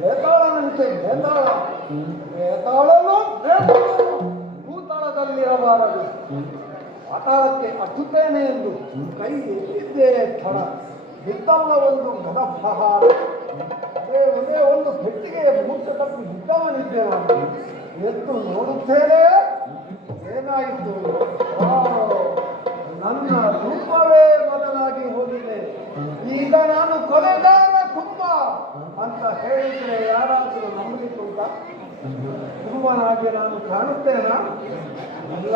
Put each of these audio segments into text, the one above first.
ಬೇತಾಳನಂತೆ ಬೇತಾಳ ಬೇತಾಳನು ಬೇತಾಳನು ಭೂತಾಳದಲ್ಲಿರಬಾರದು. ಪಾತಾಳಕ್ಕೆ ಅಟ್ಟುತ್ತೇನೆ ಎಂದು ಕೈ ಎತ್ತಿದ್ದೇ ಥರ ಬಿದ್ದಲ್ಲ ಒಂದು ಗದಪ್ರಹಾರ ಅದೇ ಒಂದೇ ಒಂದು ಪೆಟ್ಟಿಗೆಯ ಮೂರ್ತ ತಪ್ಪಿ ಬಿದ್ದವನಿದ್ದೆ ನಾನು ಎದ್ದು ನೋಡುತ್ತೇನೆ. ಏನಾಯಿತು? ಹೇಳಿದ್ರೆ ಯಾರಾದರೂ ನಂಬಲಿಕ್ಕುಂಟ ಗುರುವನಾಗಿ ನಾನು ಕಾಣುತ್ತೇನಾ? ಅಲ್ಲ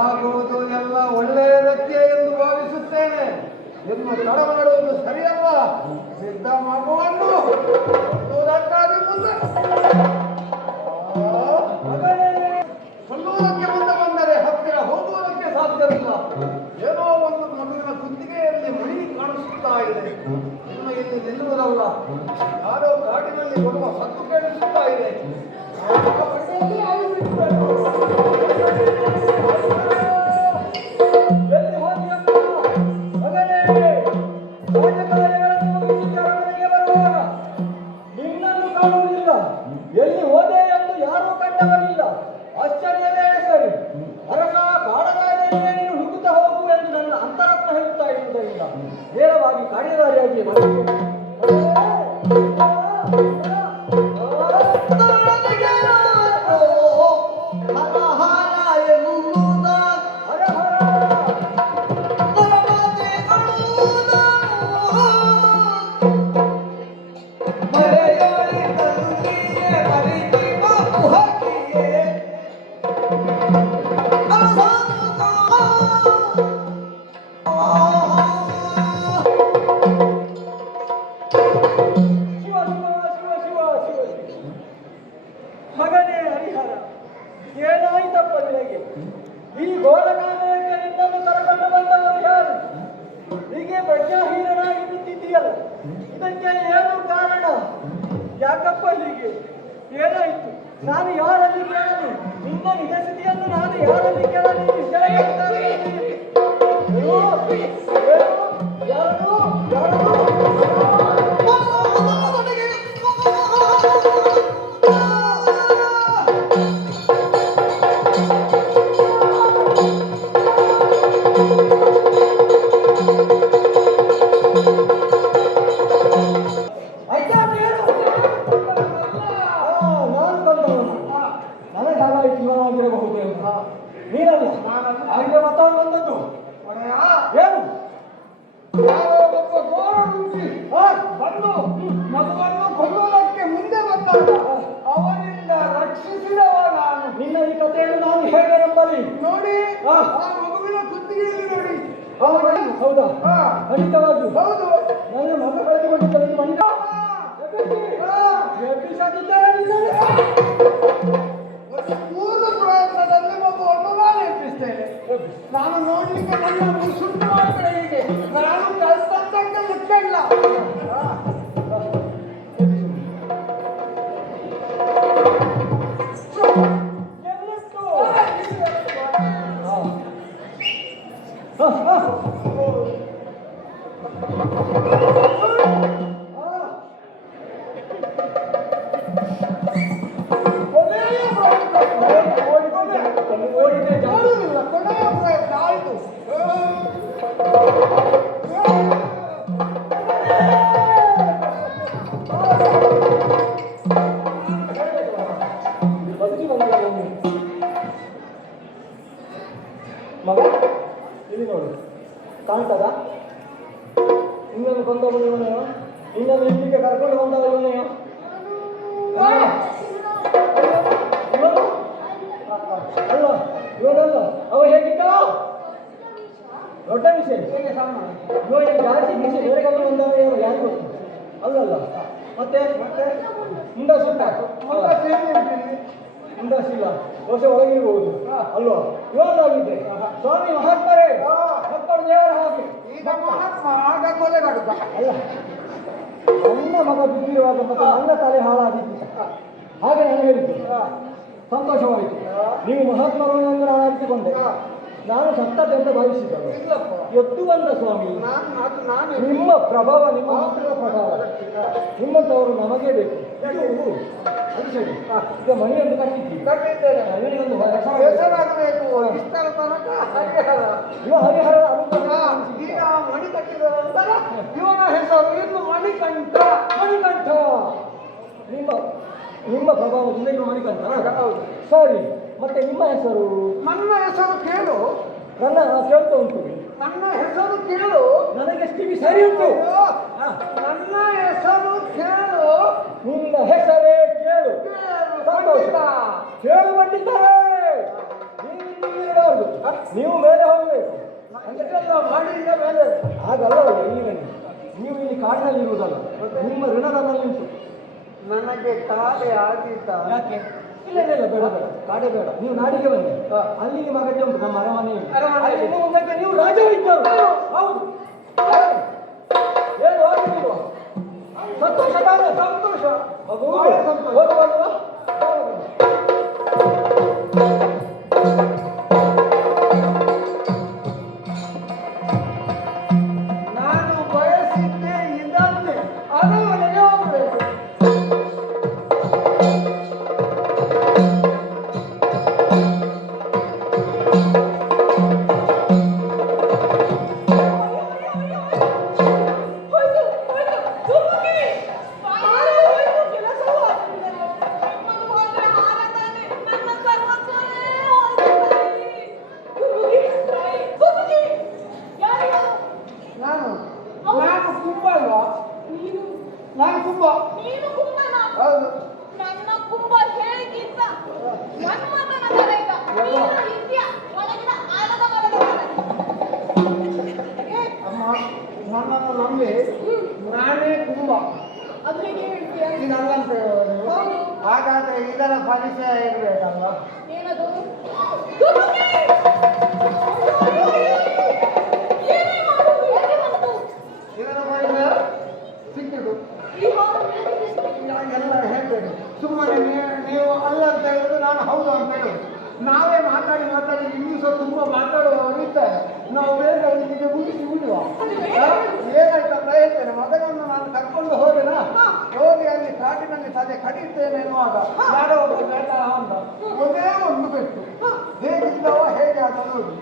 ಆಗುವುದು ಎಲ್ಲ ಒಳ್ಳೆಯದಕ್ಕೆ ಎಂದು ಭಾವಿಸುತ್ತೇನೆ. ಎಂದು ತಡ ಮಾಡುವುದು ಸರಿಯಲ್ಲ ಸಿದ್ಧ ಮಗುವನ್ನು What? ಈ ನಿನ್ನನ್ನು ಕರಕೊಂಡು ಬಂದವರು ಯಾರು? ಹೀಗೆ ಪ್ರಜ್ಞಾಹೀನನಾಗಿ ಬಿದ್ದಿದ್ದೀಯಲ್ಲ. ಇದಕ್ಕೆ ಏನು ಕಾರಣ? ಯಾಕಪ್ಪ ಹೀಗೆ? ಏನಾಯಿತು? ನಾನು ಯಾರಲ್ಲಿ ಕೇಳಲಿ? ನಿನ್ನ ನಿಜ ಸ್ಥಿತಿಯನ್ನು ನಾನು ಯಾರಲ್ಲಿ ಕೇಳಲಿ? ಯಾರು ಯಾರು? ನೀನಲ್ಲ ಬಂದದ್ದು. ಒಡೆಯ, ಏನು ಬಂದು ಮಗುವನ್ನು ಕೊಲ್ಲುವುದಕ್ಕೆ ಮುಂದೆ ಬಂದಾಗ ಅವನಿಂದ ರಕ್ಷಿಸಿದವ ನಾನು. ನಿನ್ನ ಈ ಕಥೆಯನ್ನು ನಾನು ಹೇಗೆ ನಂಬಲಿ? ನೋಡಿ ಆ. ಮಗುವಿನ ಕುತ್ತಿಗೆಯಲ್ಲಿ ನೋಡಿ. ಹೌದಾ? ಖಂಡಿತವಾಗಿ. ಹೌದು. ನನ್ನ ಮಗ ಕಳೆದುಕೊಂಡಿದ್ದ ಮಂಡ ಒಂದು ನೋಡ್ಲಿಕ್ಕೆ ನನ್ನ ಮಗ ಇಲ್ಲಿ ನೋಡಿ. ಕಾಣ್ತದ? ನಿನ್ನನ್ನು ಕೊಂದವ ಇವನೆಯೋ ನಿನ್ನನ್ನು ಇಲ್ಲಿಗೆ ಕರ್ಕೊಂಡು ಬಂದವ ಇವನು? ಅಲ್ಲ, ಇವನಲ್ಲ. ಅವ ಹೇಗಿದ್ದ ದೊಡ್ಡ ವಿಷಯ. ಇವ ಈಗ ಜಾಸ್ತಿ ವಿಷಯ ಕರ್ಕೊಂಡು ಬಂದವ ಏನು ಯಾರು ಅಲ್ಲಲ್ಲ. ಮತ್ತೆ ಮತ್ತೆ? ಮುಂದಾಸಿಲ್ಲ ಮಗ ಸೇರಿ ಇರ್ತೀನಿ. ಮುಂದಾಸಿಲ್ಲ ದೋಷ ಒಳಗಿರ್ಬೋದು. ಅಲ್ವಾ? ಇವನಾಗಿದ್ದೆ ಸ್ವಾಮಿ ಮಹಾತ್ಮರೇ. ಮಕ್ಕಳು ದೇವರ ಹಾಗೆ. ಈಗ ಮಹಾತ್ಮ ಆಗ ಕೊಲೆಗಾಡುತ್ತ ಅಲ್ಲ. ನನ್ನ ಮಗ ಬಿದ್ದಿರುವಾಗ ಮತ್ತೆ ನನ್ನ ತಲೆ ಹಾಳಾಗಿತ್ತು. ಹಾಗೆ ನಾನು ಹೇಳಿದ್ದು. ಸಂತೋಷವಾಯಿತು. ನೀವು ಮಹಾತ್ಮರು ಎಂದು ನಾನು ಅರಿತುಕೊಂಡೆ. ನಾನು ಸತ್ತದೆಂದು ಭಾವಿಸಿದಳು ಇಲ್ಲಪ್ಪ ಎದ್ದು ಬಂದ ಸ್ವಾಮಿ ನಾನು ಅದು ನಾನು ನಿಮ್ಮ ಪ್ರಭಾವ ನಿಮ್ಮ ಮಾತೃ ಪ್ರಭಾವ. ನಿಮ್ಮಂಥವರು ನಮಗೆ ಬೇಕು. ಇದು ಅದು ಸರಿ. ಈಗ ಮನೆಯೊಂದು ಕಟ್ಟಿದ್ದೀವಿ ಕಟ್ಟಿದ್ದೇನೆ. ಇವನಿಗೊಂದು ಹೆಸರು ಹೆಸರಾಗಬೇಕು ಇಷ್ಟರ ತನಕ ಹರಿಹರ. ಇವ ಹರಿಹರದ ಅನುಗ್ರಹ ಈಗ ಈಗ ಮಣಿ ಕಟ್ಟಿದ ನಂತರ ಇವನ ಹೆಸರು ಇನ್ನು ಮಣಿಕಂಠ. ಮಣಿಕಂಠ. ನಿಮ್ಮ ನಿಮ್ಮ ಪ್ರಭಾವದಿಂದ ಇವ ಮಣಿಕಂಠ ಹೌದು. ಸರಿ. ಮತ್ತೆ ನಿಮ್ಮ ಹೆಸರು? ನನ್ನ ಹೆಸರು ಕೇಳು. ನನ್ನ ಕೇಳ್ತಾ ಉಂಟು. ನನ್ನ ಹೆಸರು ಕೇಳು. ನನಗೆ ಸ್ಥಿತಿ ಸರಿ ಉಂಟು. ನನ್ನ ಹೆಸರು ಕೇಳು. ನಿನ್ನ ಹೆಸರೇ ಕೇಳು. ಕೇಳು ಸಂತೋಷ. ಕೇಳು ಬಂದಿದ್ದಾರೆ. ನೀವು ಮೇಲೆ ಹೋಗಬೇಕು. ಮಾಡಿದ ಮೇಲೆ. ಹಾಗಲ್ಲ ಇಲ್ಲಿ ನೀವು. ಇಲ್ಲಿ ಕಾಡಿನಲ್ಲಿ ಇರುವುದಲ್ಲ ನಿಮ್ಮ ಋಣ ನನ್ನಲ್ಲಿ ಉಂಟು ನನಗೆ ಕಾಲೇ ಆಗಿದ್ದ ಯಾಕೆ? ಇಲ್ಲ ಇಲ್ಲ ಇಲ್ಲ ಬೇಡ ಬೇಡ. ಕಾಡೆ ಬೇಡ. ನೀವು ನಾಡಿಗೆ ಬನ್ನಿ. ಅಲ್ಲಿ ನಿಮ್ಮ ಅಗತ್ಯ ಉಂಟು ನಮ್ಮ ಅರಮನೆ. ಅಲ್ಲಿ ಇನ್ನು ಮುಂದಕ್ಕೆ ನೀವು ರಾಜವೈದ್ಯರು ಹೌದು. ಏನು ಹೋಗಿಲ್ವಾ ಸಂತೋಷ ತಾನೆ ಸಂತೋಷ ಮಗು ಸಂತೋಷ. ಹೋಗುವಲ್ವಾ? ಇದರ ಪರಿಚಯ ಇರಬೇಕಲ್ಲ ಏನದು? ಇದರ ಪರಿಚಯ ಸಿಕ್ಕಿತು? ಎಲ್ಲ ಹೇಳ್ಬೇಡಿ ಸುಮ್ಮನೆ ನೀವು ಅಲ್ಲ ಅಂತ ಹೇಳಿದ್ರೆ ನಾನು ಹೌದು ಅಂತ ಹೇಳಿ ನಾವೇ ಮಾತಾಡಿ ಮಾತಾಡಿ ಇನ್ನೂ ಸಹ ತುಂಬ ಮಾತಾಡುವವರು ಇದ್ದಾರೆ. ನಾವು ಬೇರೆ ಅವರಿಗೆ ಮುಗಿಸಿ ಬಿಡುವ? ಏನಾಯ್ತಂತ ಹೇಳ್ತೇನೆ. ಮಗನನ್ನು ನಾನು ಕರ್ಕೊಂಡು ಹೋದೆನಾ ಹೋಗಿ ಅಲ್ಲಿ ಕಾಡಿನಲ್ಲಿ ಸದೆ ಕಡಿತೇನೆ ಎನ್ನುವಾಗ ಯಾರೋ ಒಬ್ಬ ಬೇಡ ಅಂತ ಒಂದೇ ಒಂದು ಪೆಟ್ಟು ಹೇಗಿದ್ದವ ಹೇಗೆ ಆದರು ನೋಡಿ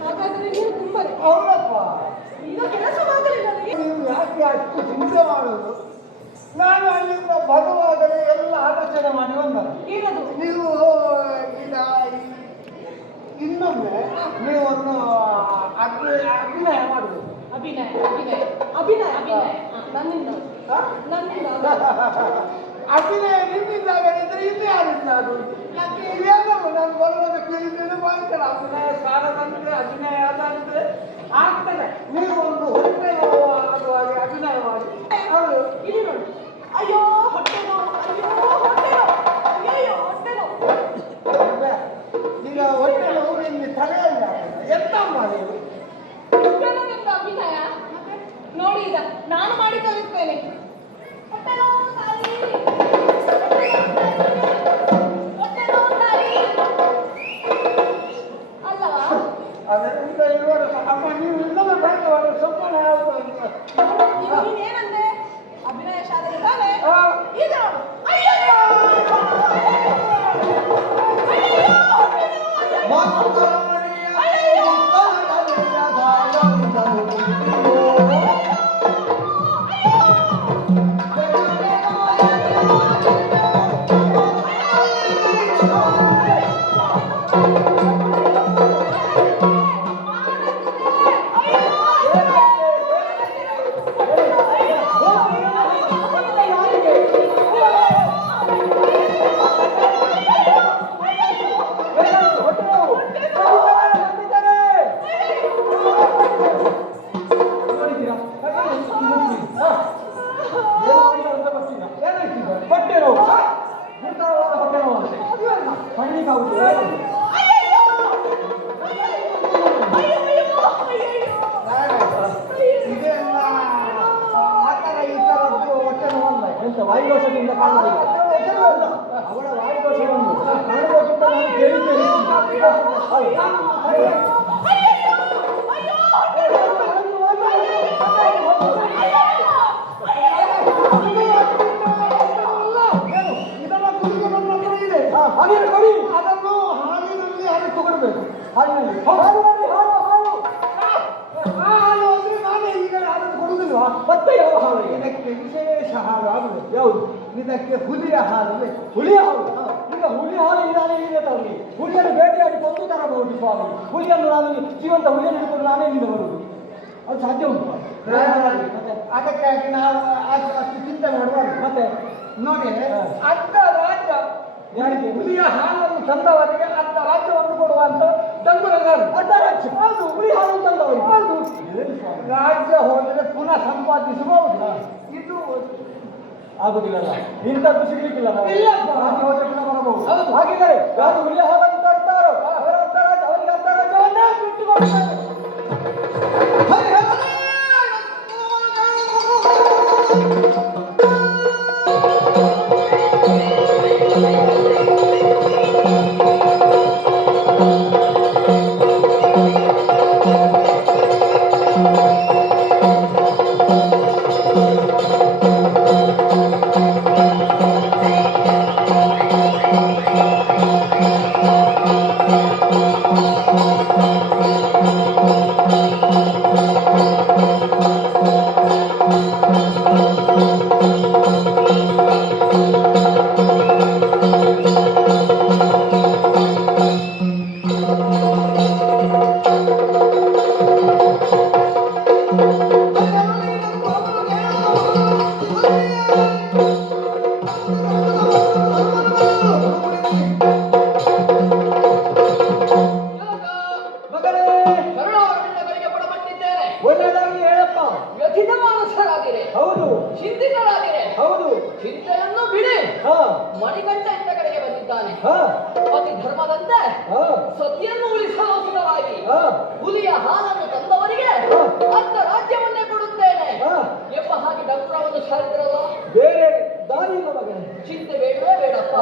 ಹಾಗಾದ್ರೆ ನೀವು ಯಾಕೆ ಅಷ್ಟು ಚಿಂತೆ ಮಾಡೋದು ನಾನು ಅಲ್ಲಿಂದ ಬರುವಾಗಲೇ ಎಲ್ಲ ಆಲೋಚನೆ ಮಾಡಿ ಬಂದ ನೀವು ಈಗ ಇನ್ನೊಮ್ಮೆ ನೀವು ಒಂದು ಅಭಿ ಅಭಿನಯ ಮಾಡುದು ಅಭಿನಯ ಅಭಿನಯ ಅಭಿನಯ ಅಭಿನಯ. ನನ್ನಿಂದ? ನನ್ನಿಂದ. ಅಭಿನಯ ನಿಂತಿದ್ದಾಗ ನಿಂತರೆ ಇನ್ನು ಯಾರಿಂದ ಅದು? ಯಾಕೆ? ಇವೆಲ್ಲವೂ ನಾನು ಬರುವಾಗ ಕೇಳಿದ್ದೇನೆ ಬಾಯ್ತಾರೆ ಅಭಿನಯ ಸಾಲ ಬಂದ್ರೆ ಅಭಿನಯ, ಅದಾದ್ರೆ ಆಗ್ತದೆ. ನೀವು ಒಂದು ಹೊರಟೆ ನೋವು ಆಗುವ ಹಾಗೆ ಅಭಿನಯ ಮಾಡಿ. ಹೌದು ಇಲ್ಲಿ ನೋಡಿ. ಮತ್ತೆ ಯಾವ ಹಾಲು? ಇದಕ್ಕೆ ವಿಶೇಷ ಹಾಲು ಆಗುದು ಯಾವುದು ಇದಕ್ಕೆ ಹುಲಿಯ ಹಾಲು ಅಂದ್ರೆ ಹುಲಿಯ ಹಾಲು ಈಗ ಹುಲಿ ಹಾಲು ಇದ್ದಾನೆ ಇದೆ ತರಲಿ ಹುಲಿಯನ್ನು ಬೇಟೆಯಾಡಿ ಕೊಂದು ತರಬಹುದು ಸ್ವಾಮಿ ಹುಲಿಯನ್ನು ನಾನು ಜೀವಂತ ಹುಲಿಯನ್ನು ಹಿಡ್ಕೊಂಡು ನಾನೇ ನಿಂದ ಬರುವುದು ಅದು ಸಾಧ್ಯ ಉಂಟು ಮತ್ತೆ ಅದಕ್ಕಾಗಿ ನಾವು ಅಷ್ಟು ಚಿಂತೆ ಮಾಡಬಾರ್ದು ಮತ್ತೆ ನೋಡಿ ಹಾ. ಹುಲಿಯ ಹಾಲನ್ನು ತಂದವರಿಗೆ ಅರ್ಧ ರಾಜ್ಯವನ್ನು ಕೊಡುವಂತ ಅಡ್ಡ ರಾಜ್ಯ. ಹೌದು ಹುಲಿ ಹಾಲು ತಂದವರು. ಹೌದು. ಏನು ಸ್ವಾಮಿ? ರಾಜ್ಯ ಹೋದರೆ ಪುನಃ ಸಂಪಾದಿಸಬಹುದು. ಇದು ಆಗುದಿಲ್ಲ ಇಂಥದ್ದು ಸಿಗ್ಲಿಕ್ಕಿಲ್ಲ. ರಾಜ್ಯ ಹೋದ್ರೆ ಪುನಃ ಬರಬಹುದು. ಹೌದು. ಹಾಗಿದ್ದಾರೆ ಯಾರು ಹುಲಿಯ ಹಾಲನ್ನು ತರ್ತಾರೋ? ಅವರ ಅರ್ಧ ರಾಜ್ಯ ಅವರಿಗೆ ಅರ್ಧ ರಾಜ್ಯವನ್ನೇ ಬಿಟ್ಟು ಮಣಿಕಂಠ ಇಂದ ಕಡೆಗೆ ಬಂದಿದ್ದಾನೆ. ಹಾ. ಪತಿ ಧರ್ಮದಂತೆ ಸತಿಯನ್ನು ಉಳಿಸಲೋಸ್ಕರವಾಗಿ ಹಾ. ಹುಲಿಯ ಹಾಲನ್ನು ತಂದವರಿಗೆ ಅಂತ ರಾಜ್ಯವನ್ನೇ ಕೊಡುತ್ತೇನೆ. ಹಾ. ಎಂಬ ಹಾಗೆ ಡಂಕುರವನ್ನು ಸಾರಿದ್ರಲ್ಲ? ಬೇರೆ ದಾರಿ ಚಿಂತೆ ಬೇಡವೇ ಬೇಡಪ್ಪ.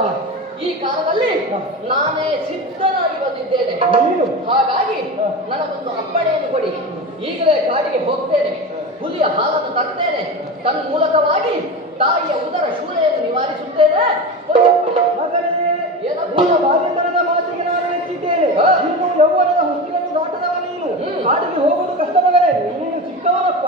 ಈ ಕಾಲದಲ್ಲಿ. ನಾನೇ ಸಿದ್ಧನಾಗಿ ಬಂದಿದ್ದೇನೆ. ಹಾಗಾಗಿ. ನನಗೊಂದು ಅಪ್ಪಣೆಯನ್ನು ಕೊಡಿ. ಈಗಲೇ ಹುಲಿಯ ಹಾಲನ್ನು ತರ್ತೇನೆ ತನ್ನ ಮೂಲಕವಾಗಿ ತಾಯಿಯ ಉದರ ಶೂಲೆಯನ್ನು ನಿವಾರಿಸುತ್ತೇನೆ. ಬಾಲ್ಯತನದ ಮಾತಿಗೆ ನಾನು ಹೆಚ್ಚಿದ್ದೇನೆ. ನೀನು ಯೌವನದ ಹುಟ್ಟಿಯನ್ನು ದಾಟದವ ನೀನು. ಹ್ಮ್. ಕಾಡಿಗೆ ಹೋಗುವುದು ಕಷ್ಟವಾಗಲೇ ನೀನು ಚಿಕ್ಕವನಪ್ಪ.